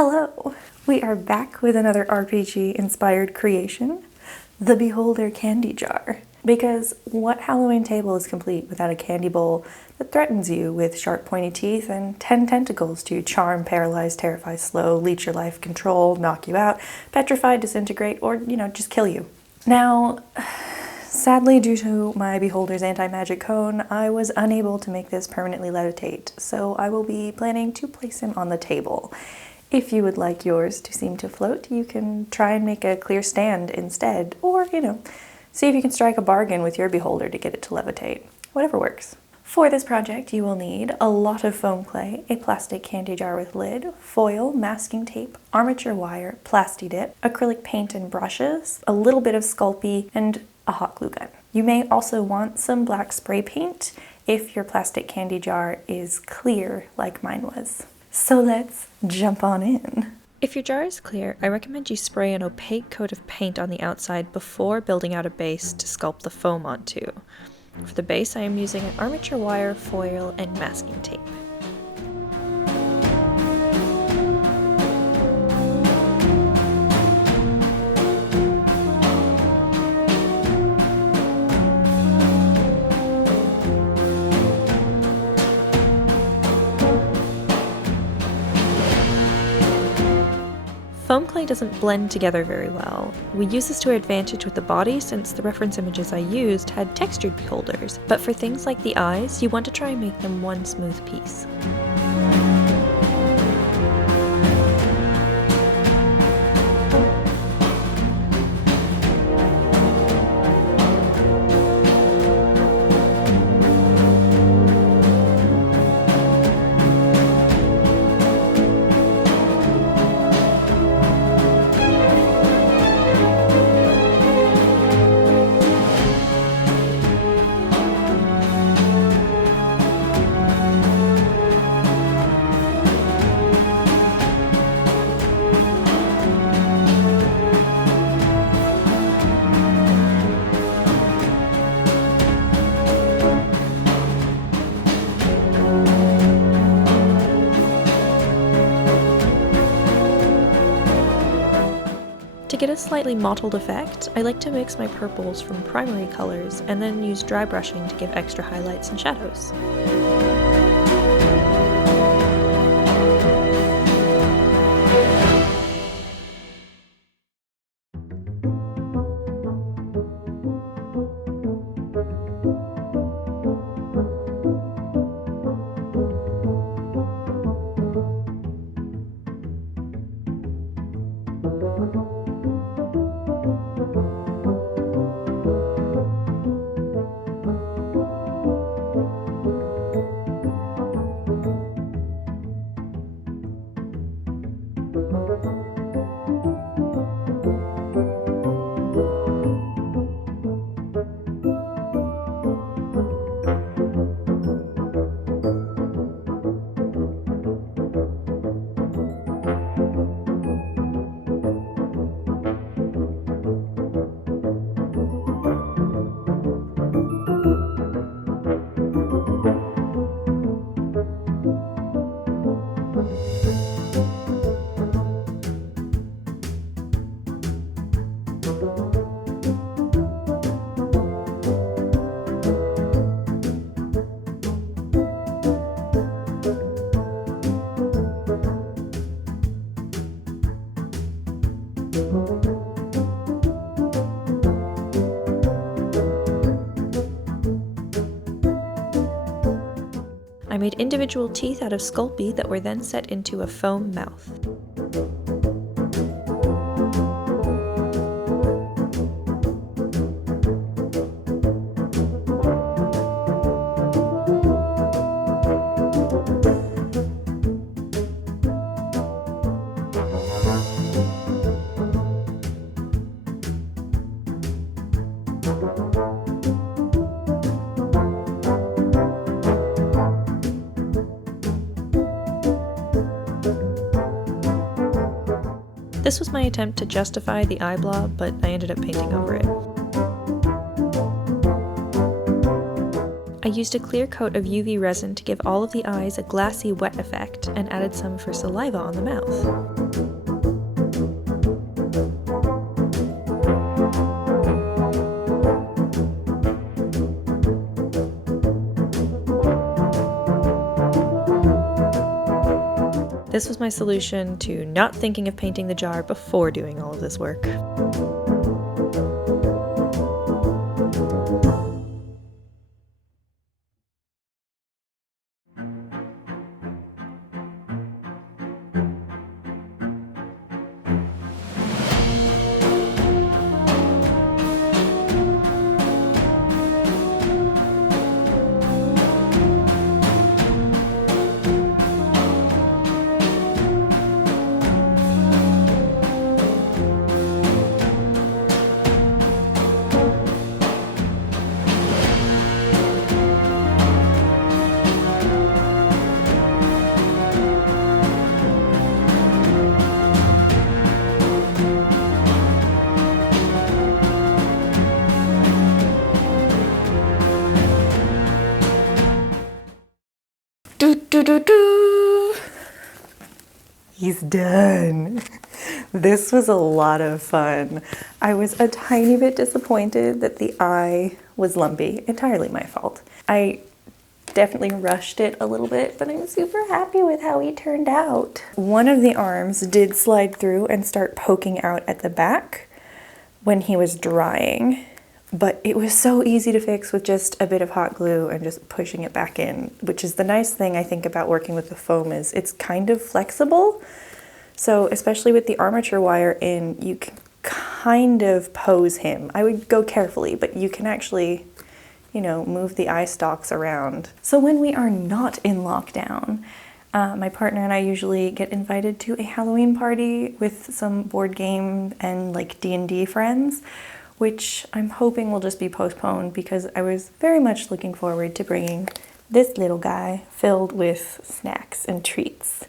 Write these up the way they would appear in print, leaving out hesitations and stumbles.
Hello! We are back with another RPG-inspired creation, the Beholder Candy Jar. Because what Halloween table is complete without a candy bowl that threatens you with sharp pointy teeth and 10 tentacles to charm, paralyze, terrify, slow, leech your life, control, knock you out, petrify, disintegrate, or, just kill you. Now, sadly, due to my Beholder's anti-magic cone, I was unable to make this permanently levitate, so I will be planning to place him on the table. If you would like yours to seem to float, you can try and make a clear stand instead, or, see if you can strike a bargain with your Beholder to get it to levitate. Whatever works. For this project, you will need a lot of foam clay, a plastic candy jar with lid, foil, masking tape, armature wire, Plasti dip, acrylic paint and brushes, a little bit of sculpey, and a hot glue gun. You may also want some black spray paint if your plastic candy jar is clear like mine was. So let's jump on in. If your jar is clear, I recommend you spray an opaque coat of paint on the outside before building out a base to sculpt the foam onto. For the base, I am using an armature wire, foil, and masking tape. Foam clay doesn't blend together very well. We use this to our advantage with the body since the reference images I used had textured beholders, but for things like the eyes, you want to try and make them one smooth piece. To get a slightly mottled effect, I like to mix my purples from primary colors and then use dry brushing to give extra highlights and shadows. I made individual teeth out of sculpey that were then set into a foam mouth. This was my attempt to justify the eye blob, but I ended up painting over it. I used a clear coat of UV resin to give all of the eyes a glassy wet effect and added some for saliva on the mouth. This was my solution to not thinking of painting the jar before doing all of this work. He's done. This was a lot of fun. I was a tiny bit disappointed that the eye was lumpy. Entirely my fault. I definitely rushed it a little bit, but I'm super happy with how he turned out. One of the arms did slide through and start poking out at the back when he was drying, but it was so easy to fix with just a bit of hot glue and just pushing it back in, which is the nice thing I think about working with the foam is it's kind of flexible. So especially with the armature wire in, you can kind of pose him. I would go carefully, but you can actually, you know, move the eye stalks around. So when we are not in lockdown, my partner and I usually get invited to a Halloween party with some board game and like D&D friends, which I'm hoping will just be postponed because I was very much looking forward to bringing this little guy filled with snacks and treats.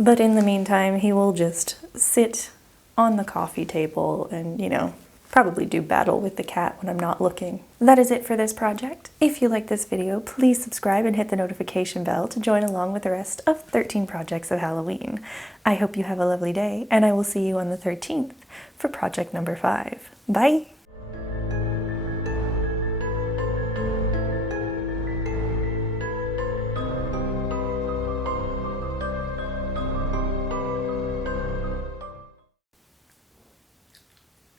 But in the meantime, he will just sit on the coffee table and, you know, probably do battle with the cat when I'm not looking. That is it for this project. If you like this video, please subscribe and hit the notification bell to join along with the rest of 13 projects of Halloween. I hope you have a lovely day, and I will see you on the 13th for project number 5. Bye!